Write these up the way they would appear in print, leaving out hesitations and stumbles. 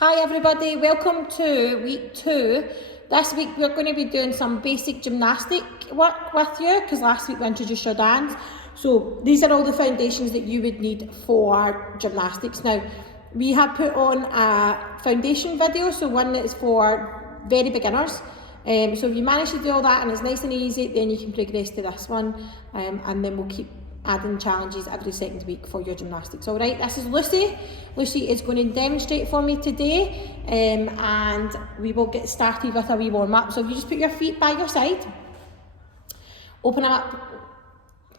Hi everybody, welcome to week 2. This week we're going to be doing some basic gymnastic work with you because last week we introduced your dance. So these are all the foundations that you would need for gymnastics. Now we have put on a foundation video, so one that is for very beginners. So if you manage to do all that and it's nice and easy, then you can progress to this one, and then we'll keep adding challenges every second week for your gymnastics. All right, this is Lucy. Lucy is going to demonstrate for me today, and we will get started with a wee warm up. So if you just put your feet by your side, open them up,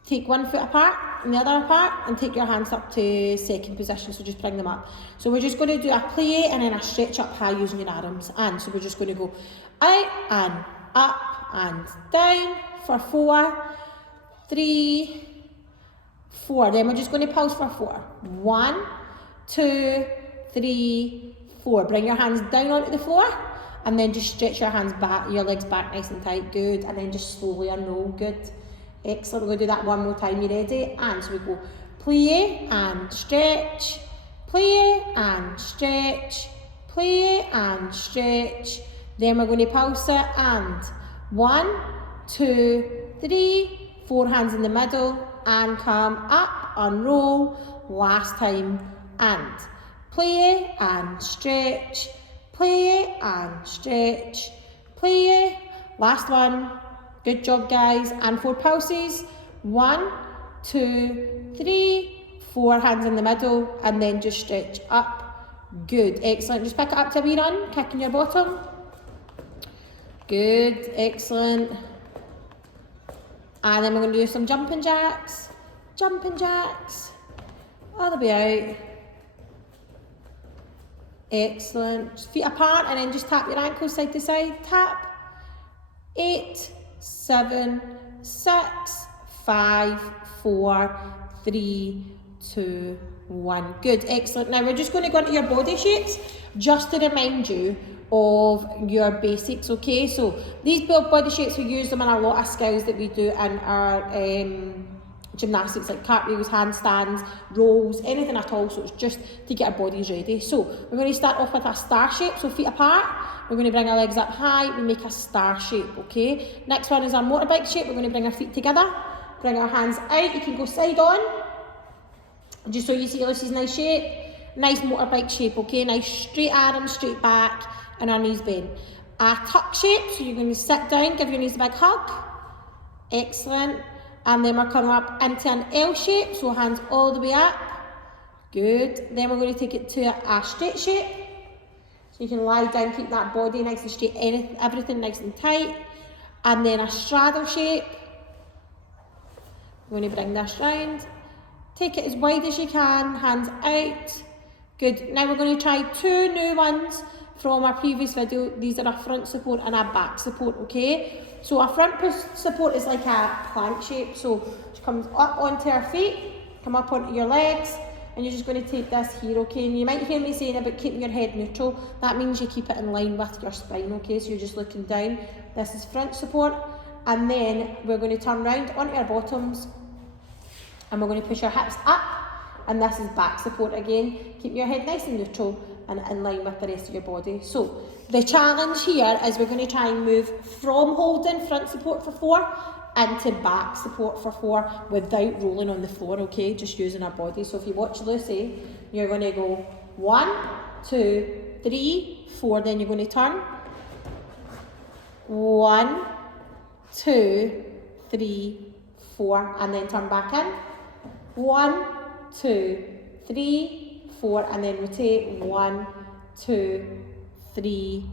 take one foot apart and the other apart, and take your hands up to second position. So just bring them up. So we're just going to do a plie and then a stretch up high using your arms. And so we're just going to go out and up and down for 4, 3, 4. Then we're just going to pulse for 4. 1, 2, 3, 4. Bring your hands down onto the floor and then just stretch your hands back, your legs back nice and tight. Good. And then just slowly unroll. Good. Excellent. We're going to do that one more time. You ready? And so we go plie and stretch, plie and stretch, plie and stretch. Then we're going to pulse it and 1, 2, 3, 4. Hands in the middle. And come up, unroll, last time, and plie and stretch, plie and stretch, plie, last one, good job guys, and 4 pulses, 1, 2, 3, 4, hands in the middle, and then just stretch up, good, excellent, just pick it up to a wee run, kicking your bottom, good, excellent. And then we're going to do some jumping jacks, all the way out. Excellent. Just feet apart and then just tap your ankles side to side. Tap. 8, 7, 6, 5, 4, 3, 2, 1. Good, excellent. Now we're just going to go into your body shapes just to remind you of your basics, okay? So these body shapes, we use them in a lot of skills that we do in our gymnastics, like cartwheels, handstands, rolls, anything at all. So it's just to get our bodies ready. So we're going to start off with a star shape, so feet apart. We're going to bring our legs up high, we make a star shape, okay? Next one is our motorbike shape. We're going to bring our feet together, bring our hands out, you can go side on, just so you see Lucy's nice shape, nice motorbike shape, okay? Nice straight arms, straight back, and our knees bend. A tuck shape, so you're going to sit down, give your knees a big hug. Excellent. And then we're coming up into an L shape, so hands all the way up. Good. Then we're going to take it to a straight shape. So you can lie down, keep that body nice and straight, everything nice and tight. And then a straddle shape. We're going to bring this round. Take it as wide as you can, hands out. Good. Now we're going to try 2 new ones from our previous video. These are a front support and a back support, okay? So a front support is like a plank shape. So she comes up onto her feet, come up onto your legs, and you're just going to take this here, okay? And you might hear me saying about keeping your head neutral. That means you keep it in line with your spine, okay? So you're just looking down. This is front support. And then we're going to turn round onto our bottoms, and we're going to push our hips up. And this is back support again. Keep your head nice and neutral and in line with the rest of your body. So the challenge here is we're going to try and move from holding front support for 4 into back support for 4 without rolling on the floor, okay? Just using our body. So if you watch Lucy, you're going to go 1, 2, 3, 4. Then you're going to turn. 1, 2, 3, 4. And then turn back in. 1, 2, 3, 4, and then rotate. 1, 2, 3,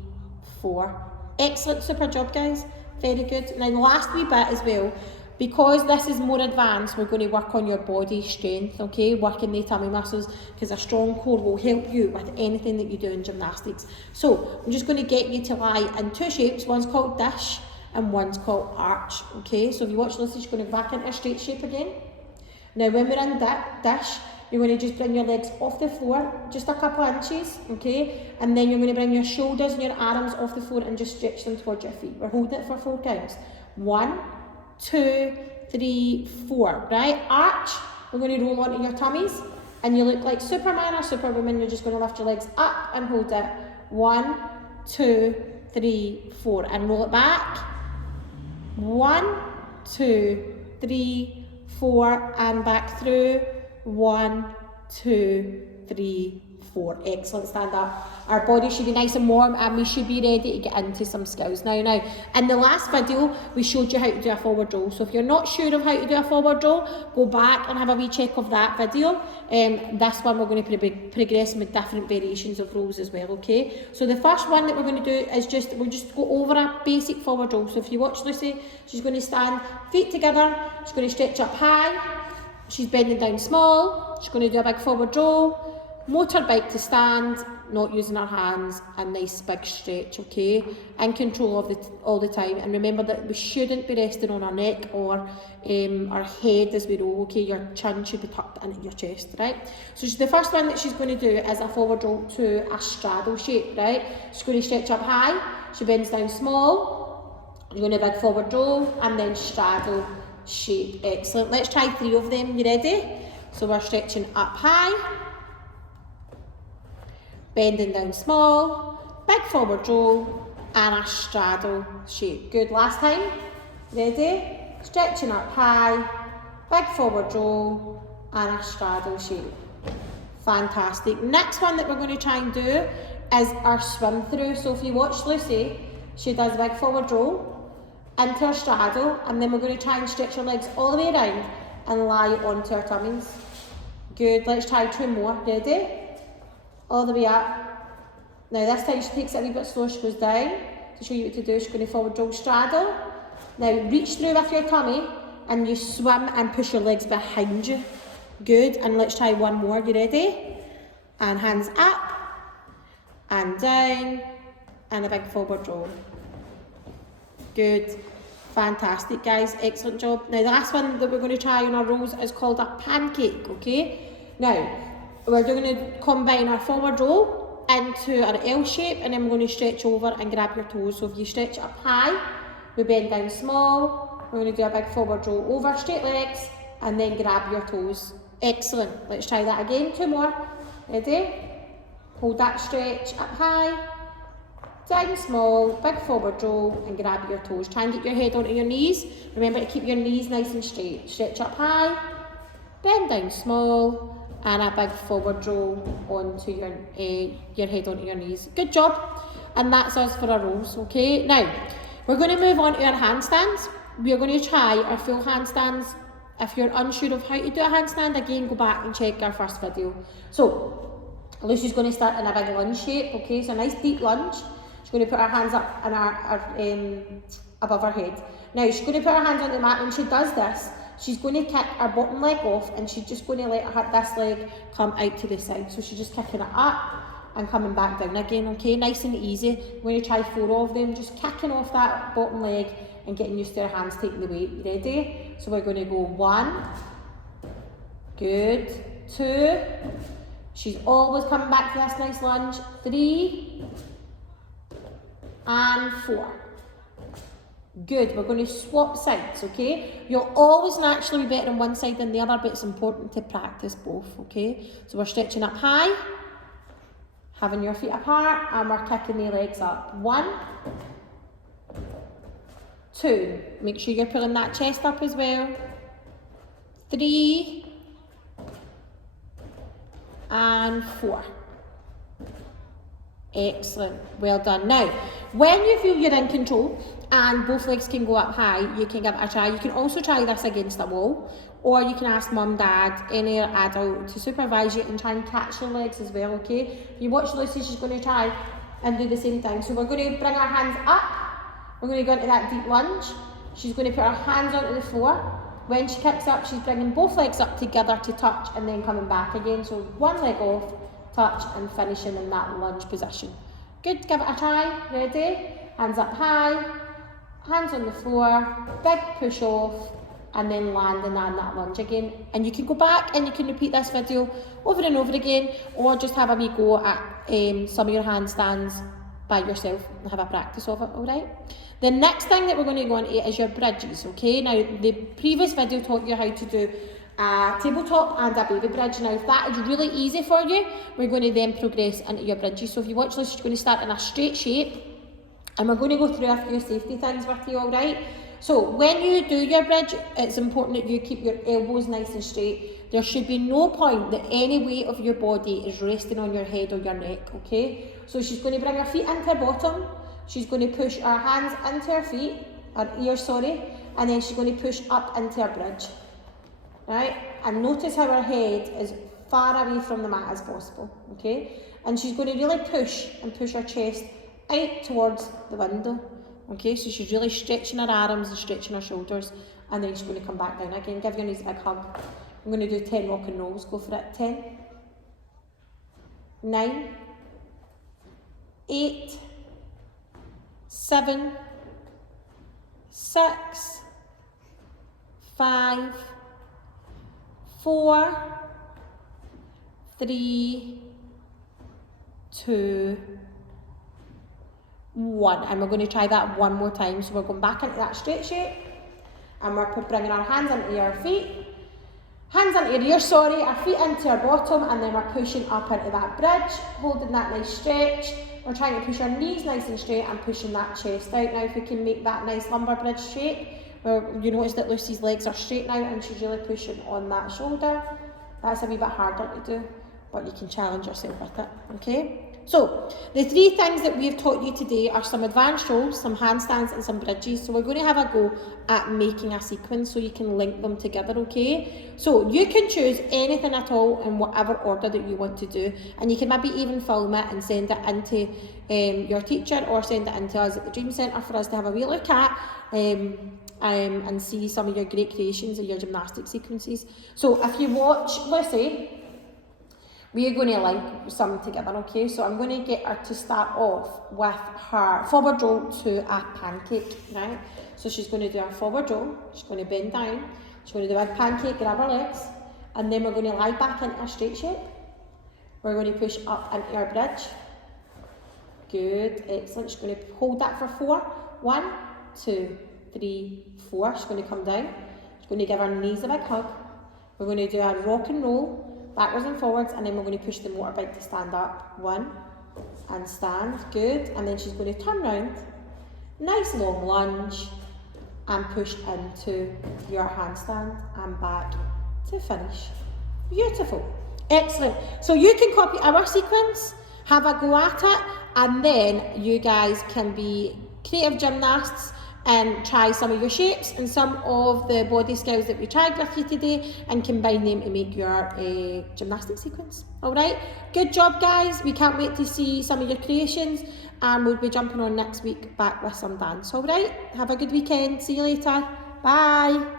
4. Excellent, super job guys, very good. Now the last wee bit as well, because this is more advanced, we're going to work on your body strength, okay, working the tummy muscles, because a strong core will help you with anything that you do in gymnastics. So I'm just going to get you to lie in 2 shapes. One's called dish and one's called arch, okay? So if you watch Lucy, she's going to go back into a straight shape again. Now when we're in dish, you're going to just bring your legs off the floor, just a couple of inches, okay? And then you're going to bring your shoulders and your arms off the floor and just stretch them towards your feet. We're holding it for 4 counts. 1, 2, 3, 4, right? Arch, we're going to roll onto your tummies. and you look like Superman or Superwoman, you're just going to lift your legs up and hold it. 1, 2, 3, 4, and roll it back. 1, 2, 3, 4, and back through. 1, 2, 3, 4. Excellent, stand up. Our body should be nice and warm and we should be ready to get into some skills. Now, in the last video, we showed you how to do a forward roll. So if you're not sure of how to do a forward roll, go back and have a wee check of that video. This one, we're going to be progressing with different variations of rolls as well, okay? So the first one that we're going to do is we'll just go over a basic forward roll. So if you watch Lucy, she's going to stand feet together, she's going to stretch up high, she's bending down small, she's going to do a big forward roll, motorbike to stand, not using our hands, a nice big stretch, okay? In control of all the time. And remember that we shouldn't be resting on our neck or our head as we roll, okay? Your chin should be tucked into your chest, right? So the first one that she's going to do is a forward roll to a straddle shape, right? She's going to stretch up high, she bends down small, you're going to big forward roll, and then straddle shape. Excellent. Let's try 3 of them. You ready? So we're stretching up high, bending down small, big forward roll, and a straddle shape. Good, last time. Ready? Stretching up high, big forward roll, and a straddle shape. Fantastic. Next one that we're going to try and do is our swim through. So if you watch Lucy, she does a big forward roll into her straddle, and then we're going to try and stretch her legs all the way around and lie onto our tummies. Good, let's try 2 more. Ready? All the way up. Now this time she takes it a wee bit slower, she goes down. To show you what to do, she's going to forward roll straddle. Now reach through with your tummy and you swim and push your legs behind you. Good, and let's try 1 more. You ready? And hands up and down and a big forward roll. Good, fantastic guys, excellent job. Now the last one that we're going to try on our rolls is called a pancake, okay? Now, we're going to combine our forward roll into our L shape, and then we're going to stretch over and grab your toes. So if you stretch up high, we bend down small, we're going to do a big forward roll over, straight legs, and then grab your toes. Excellent. Let's try that again. 2 more. Ready? Hold that stretch up high, down small, big forward roll, and grab your toes. Try and get your head onto your knees. Remember to keep your knees nice and straight. Stretch up high, bend down small, and a big forward roll onto your head onto your knees. Good job. And that's us for our rolls, okay? Now, we're going to move on to our handstands. We are going to try our full handstands. If you're unsure of how to do a handstand, again, go back and check our first video. So, Lucy's going to start in a big lunge shape, okay? So a nice deep lunge. She's going to put her hands up in above her head. Now, she's going to put her hands on the mat. When she does this, she's going to kick her bottom leg off, and she's just going to let this leg come out to the side. So she's just kicking it up and coming back down again, okay? Nice and easy. We're going to try 4 of them, just kicking off that bottom leg and getting used to her hands taking the weight. You ready? So we're going to go 1. Good. 2. She's always coming back to this nice lunge. 3. And 4. Good, we're going to swap sides, okay? You'll always naturally be better on one side than the other, but it's important to practice both, okay? So we're stretching up high, having your feet apart, and we're kicking the legs up. 1, 2, make sure you're pulling that chest up as well. 3, and 4. Excellent, well done. Now, when you feel you're in control and both legs can go up high, you can give it a try. You can also try this against a wall, or you can ask mum, dad, any adult to supervise you and try and catch your legs as well, okay? If you watch Lucy, she's going to try and do the same thing. So we're going to bring our hands up, we're going to go into that deep lunge. She's going to put her hands onto the floor. When she kicks up, she's bringing both legs up together to touch and then coming back again. So 1 leg off, touch, and finishing in that lunge position. Good, give it a try. Ready? Hands up high, hands on the floor, big push off, and then landing on that lunge again. And you can go back and you can repeat this video over and over again, or just have a wee go at some of your handstands by yourself and have a practice of it, alright? The next thing that we're going to go on to is your bridges, okay? Now, the previous video taught you how to do a tabletop and a baby bridge. Now if that is really easy for you, we're going to then progress into your bridges. So if you watch this, you're going to start in a straight shape, and we're going to go through a few safety things with you, alright? So when you do your bridge, it's important that you keep your elbows nice and straight. There should be no point that any weight of your body is resting on your head or your neck, okay? So she's going to bring her feet into her bottom, she's going to push her hands into her feet, her ears, sorry, and then she's going to push up into her bridge, right? And notice how her head is far away from the mat as possible, okay? And she's going to really push her chest out towards the window, okay? So she's really stretching her arms and stretching her shoulders, and then she's going to come back down again. Give your knees a big hug. I'm going to do 10 rock and rolls. Go for it. 10, 9, 8, 7, 6, 5, 4, 3, 2, 1. And we're going to try that one more time. So we're going back into that straight shape, and we're bringing our hands into our feet, hands into your ears, sorry, our feet into our bottom, and then we're pushing up into that bridge, holding that nice stretch. We're trying to push our knees nice and straight and pushing that chest out. Now if we can make that nice lumbar bridge shape, where you notice that Lucy's legs are straight now and she's really pushing on that shoulder. That's a wee bit harder to do, but you can challenge yourself with it, okay? So, the 3 things that we've taught you today are some advanced rolls, some handstands and some bridges. So we're going to have a go at making a sequence so you can link them together, okay? So you can choose anything at all in whatever order that you want to do, and you can maybe even film it and send it into your teacher, or send it into us at the Dream Centre for us to have a wee look at and see some of your great creations of your gymnastic sequences. So if you watch Lucy, we are going to link some together, okay? So I'm going to get her to start off with her forward roll to a pancake, right? So she's going to do her forward roll, she's going to bend down, she's going to do a pancake, grab her legs, and then we're going to lie back into a straight shape. We're going to push up into our bridge. Good, excellent. She's going to hold that for 4. 1, 2, 3, 4. She's going to come down. She's going to give her knees a big hug. We're going to do a rock and roll, backwards and forwards, and then we're going to push the motorbike to stand up. 1, and stand. Good. And then she's going to turn round, nice long lunge, and push into your handstand and back to finish. Beautiful. Excellent. So you can copy our sequence, have a go at it, and then you guys can be creative gymnasts and try some of your shapes and some of the body skills that we tried with you today, and combine them to make your gymnastic sequence. Alright, good job guys, we can't wait to see some of your creations, and we'll be jumping on next week back with some dance. Alright, have a good weekend, see you later, bye.